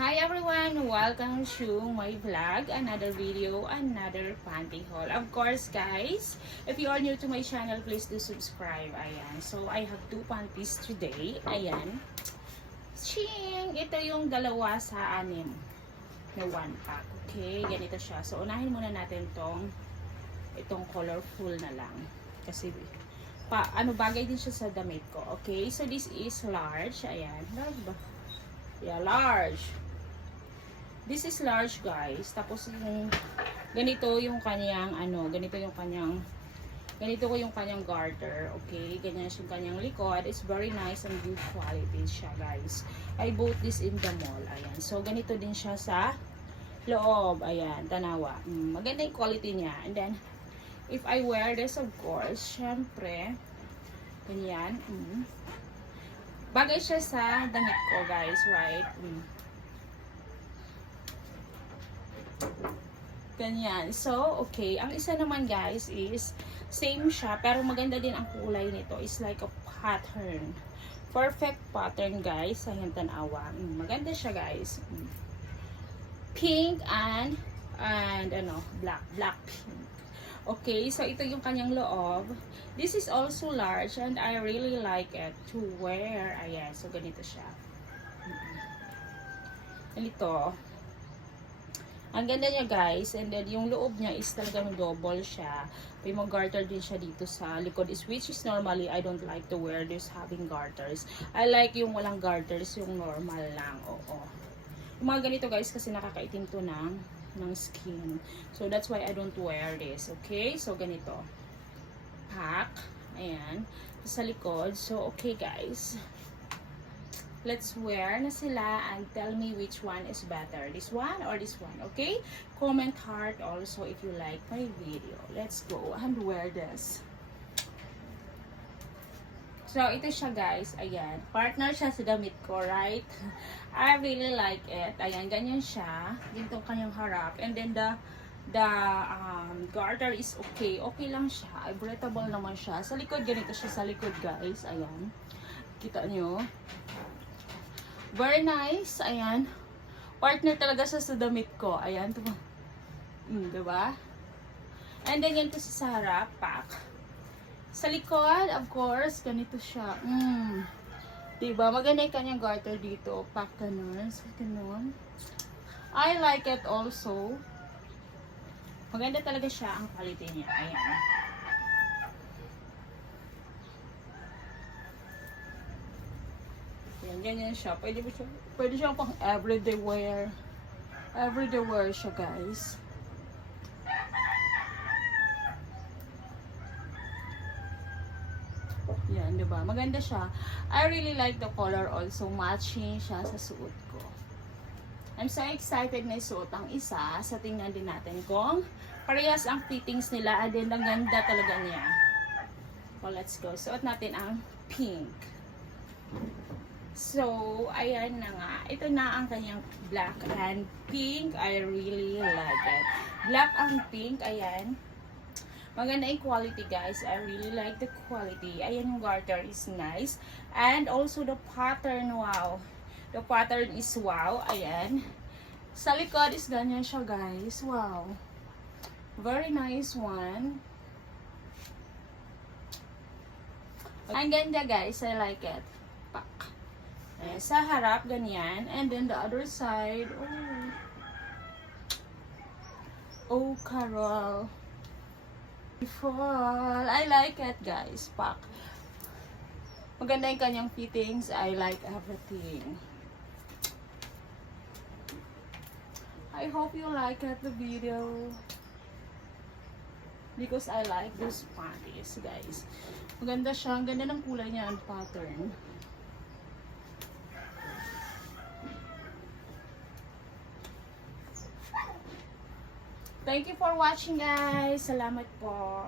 Hi everyone! Welcome to my vlog, another video, another panty haul. Of course guys, if you are new to my channel, please do subscribe. Ayan. So I have two panties today. Ayan. Ching! Ito yung dalawa sa anim na one pack. Okay, ganito siya. So unahin muna natin itong colorful na lang. Kasi bagay din siya sa damit ko. Okay, so this is large. Ayan. Large ba? Yeah, large. This is large guys. Tapos yung ganito yung kanyang ganito ko yung kanyang garter. Okay, ganyan yung kanyang likod. It's very nice and good quality siya guys. I bought this in the mall. Ayan. So ganito din siya sa loob. Ayan, tanawa. Maganda yung quality niya. And then if I wear this, of course, syempre ganyan. Bagay siya sa damit ko guys, right? Ganyan. So, okay. Ang isa naman guys is same siya pero maganda din ang kulay nito. It's like a pattern. Perfect pattern guys. Ayan tanawa. Maganda siya guys. Pink and black pink. Okay, so ito yung kanyang loob. This is also large and I really like it to wear. Ayan, so ganito siya. Ganito. Ang ganda niya guys, and then yung loob niya is talagang double siya. May mga garter din siya dito sa likod, which is normally I don't like to wear this having garters. I like yung walang garters, yung normal lang. Oo. Yung mga ganito guys kasi nakakaitim to ng skin. So that's why I don't wear this. Okay? So ganito. Pack. Ayan. Sa likod. So okay guys. Let's wear na sila and tell me which one is better. This one or this one. Okay? Comment heart also if you like my video. Let's go and wear this. So, ito siya guys. Ayan. Partner siya sa damit ko, right? I really like it. Ayan, ganyan siya. Ganito kanyang harap. And then the garter is okay. Okay lang siya. Breathable naman siya. Sa likod, ganito siya sa likod guys. Ayan. Kita nyo. Very nice. Ayan. Partner talaga siya sa damit ko. Ayan. Diba? And then, ganito sa harap. Pack. Sa likod, of course, ganito siya. Diba? Maganda yung kanyang garter dito. Pack ganun. So, ganun. I like it also. Maganda talaga siya ang quality niya. Ayan. Yan, ganyan siya. Pwede siya pang everyday wear. Everyday wear siya, guys. Yan, diba? Maganda siya. I really like the color also. Matching siya sa suot ko. I'm so excited na isuot ang isa. So, tingnan din natin kung parehas ang fittings nila. And then, ang ganda talaga niya. Well, let's go. Suot natin ang pink. So, ayan na nga. Ito na ang kanyang black and pink. I really like it. Black and pink, ayan. Maganda yung quality, guys. I really like the quality. Ayan yung garter is nice. And also the pattern, wow. The pattern is wow. Ayan. Sa likod is ganyan siya, guys. Wow. Very nice one. Ang ganda, guys. I like it. Pak. Sa harap, ganyan. And then the other side, oh, Carol. Fall. I like it, guys. Pak. Maganda yung kanyang fittings. I like everything. I hope you like it, the video. Because I like this panties, guys. Maganda siya. Ang ganda ng kulay niya ang pattern. Thank you for watching guys. Salamat po.